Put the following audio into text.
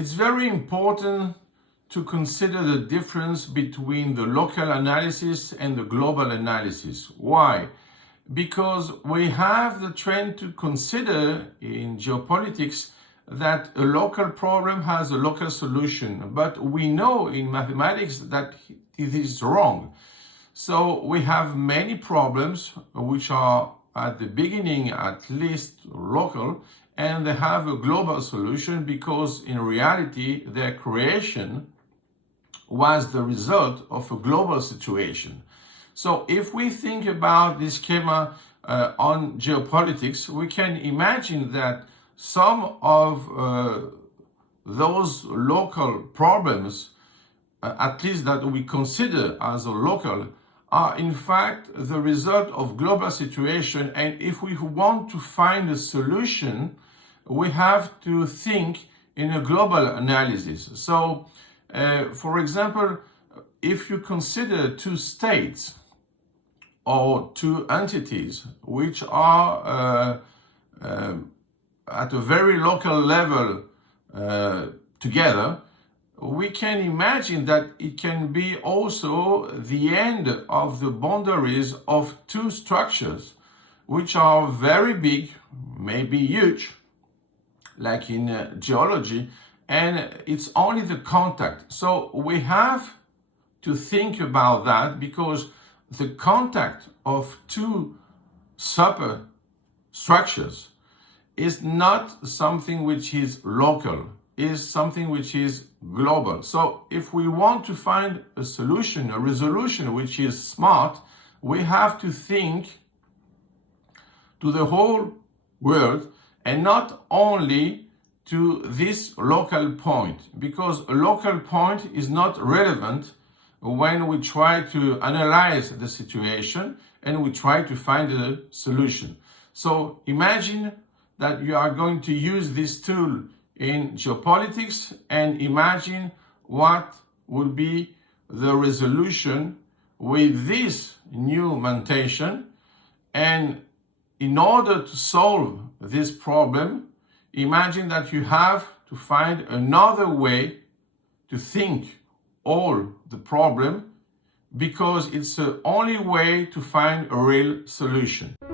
It's very important to consider the difference between the local analysis and the global analysis. Why? Because we have the trend to consider in geopolitics that a local problem has a local solution, but we know in mathematics that it is wrong. So we have many problems which are at the beginning at least local, and they have a global solution because in reality their creation was the result of a global situation. So if we think about this schema on geopolitics, we can imagine that some of those local problems, at least that we consider as a local, are in fact the result of global situation. And if we want to find a solution, we have to think in a global analysis. So, for example, if you consider two states or two entities which are at a very local level together, we can imagine that it can be also the end of the boundaries of two structures which are very big, maybe huge, like in geology, and it's only the contact. So we have to think about that because the contact of two superstructures is not something which is local, is something which is global. So if we want to find a solution, a resolution which is smart, we have to think to the whole world and not only to this local point, because a local point is not relevant when we try to analyze the situation and we try to find a solution. So imagine that you are going to use this tool in geopolitics and imagine what would be the resolution with this new mutation. And in order to solve this problem, imagine that you have to find another way to think all the problem because it's the only way to find a real solution.